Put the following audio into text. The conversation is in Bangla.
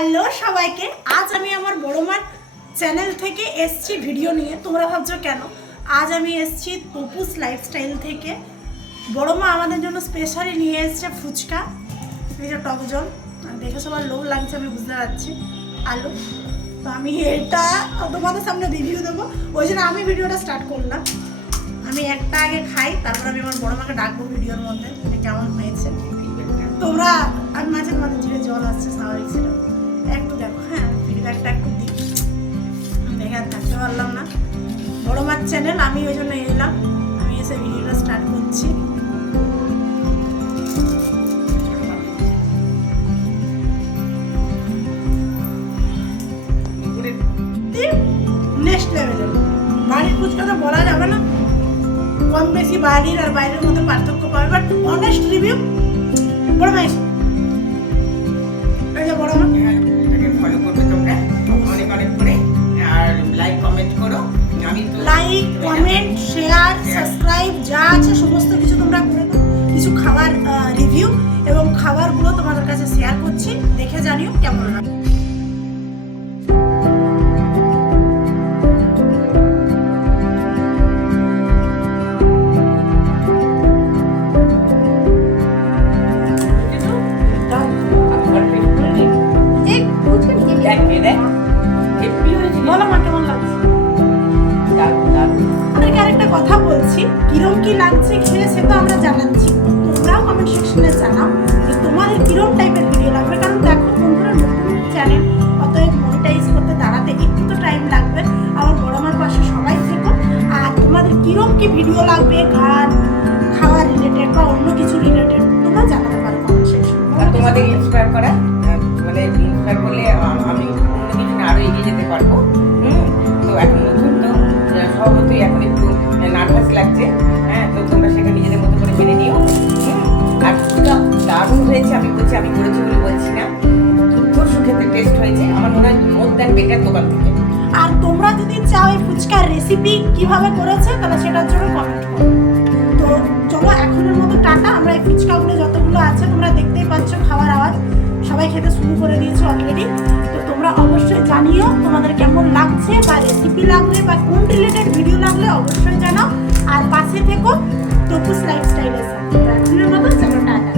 হ্যালো সবাইকে, আজ আমি আমার বড় মার চ্যানেল থেকে এসছি ভিডিও নিয়ে। তোমরা ভাবছো কেন? আজ আমি এসছি তপুস লাইফস্টাইল থেকে। বড় মা আমাদের জন্য স্পেশালি নিয়ে এসছে ফুচকা, এই যে টক জল, দেখে সবার লোভ লাগছে আমি বুঝতে পারছি, আলু। তো আমি এটা তোমাদের সামনে রিভিউ দেবো, ওই জন্য আমি ভিডিওটা স্টার্ট করলাম। আমি একটা আগে খাই, তারপর আমি আমার বড় মাকে ডাকবো ভিডিওর মধ্যে কেমন হয়েছে। তোমরা আমি মাঝে মাঝে জিভে জল আসছে, স্বাভাবিক সেটা একটু দেখো। হ্যাঁ, ফিডব্যাকটা একটু দিই, আমি দেখে আর থাকতে পারলাম না। বড় মার চ্যানেল, আমি ওই জন্য এলাম। আমি এসে ভিডিওটা স্টার্ট করছি। নেক্সট লেভেলের বাড়ির ফুচকা তো বলা যাবে না, কম বেশি বাড়ির আর বাইরের মধ্যে পার্থক্য পাবে, বাট অনেস্ট রিভিউ। বড় মা এসো, এই যে বড় মা, এটাকে ফলো করবে তোমরা অনেক অনেক করে, আর লাইক কমেন্ট করো। আমি তো লাইক কমেন্ট শেয়ার সাবস্ক্রাইব যা আছে সমস্ত কিছু তোমরা করে দাও। কিছু খাবার রিভিউ এবং খাবারগুলো তোমাদের কাছে শেয়ার করছি, দেখে জানিও কেমন লাগে। বলো মা কেমন লাগছে? আপনাকে আরেকটা কথা বলছি, কিরম কি লাগছে খেয়ে সে তো আমরা জানাচ্ছি, তোমরাও কমেন্ট সেকশনে জানাও যে তোমাদের কিরম টাইপের ভিডিও লাগবে। কারণ দেখো বন্ধুরা, নতুন চ্যানেল, অতএব মনিটাইজ করতে দাঁড়াতে একটু তো টাইম লাগবে। আমার বড় মার পাশে সবাই থেকো, আর তোমাদের কিরম কি ভিডিও লাগবে, গান, খাওয়া রিলেটেড বা অন্য কিছু রিলেটেড, তোমরা জানাতে পারো কমেন্ট সেকশনে। তোমাদের ইন্সপায়ার করা, মানে ইন্সপায়ার করলে আমি অন্য কিছু না আরো এগিয়ে যেতে পারবো। তো এখন নতুন তো স্বভাবতই এখন একটু নার্ভাস লাগছে। হ্যাঁ, তো তোমরা সেটা নিজেদের মতো করে মেনে নিও। আর ফুচকা দারুণ হয়েছে, আমি বলছি, আমি করেছি বলে বলছি না, দুর্ধর্ষ খেতে টেস্ট হয়েছে। আমার মনে হয় মোর দ্যান বেটার দোকান থেকে। আর তোমরা যদি চাও এই ফুচকার রেসিপি কিভাবে করেছে, তাহলে সেটার জন্য কমেন্ট করো। তো চলো এখনের মতো টাটা। আমরা এই ফুচকাগুলো যতগুলো আছে তোমরা দেখতেই পাচ্ছ, খাওয়ার আওয়াজ, সবাই খেতে শুরু করে দিয়েছে অলরেডি। তো তোমরা অবশ্যই জানিও তোমাদের কেমন লাগছে, বা রেসিপি লাগলে বা কোন রিলেটেড ভিডিও লাগলে অবশ্যই জানাও। আর পাশে থেকো তপুস লাইফস্টাইলের সাথে। এখনের মতো চলো টাটা।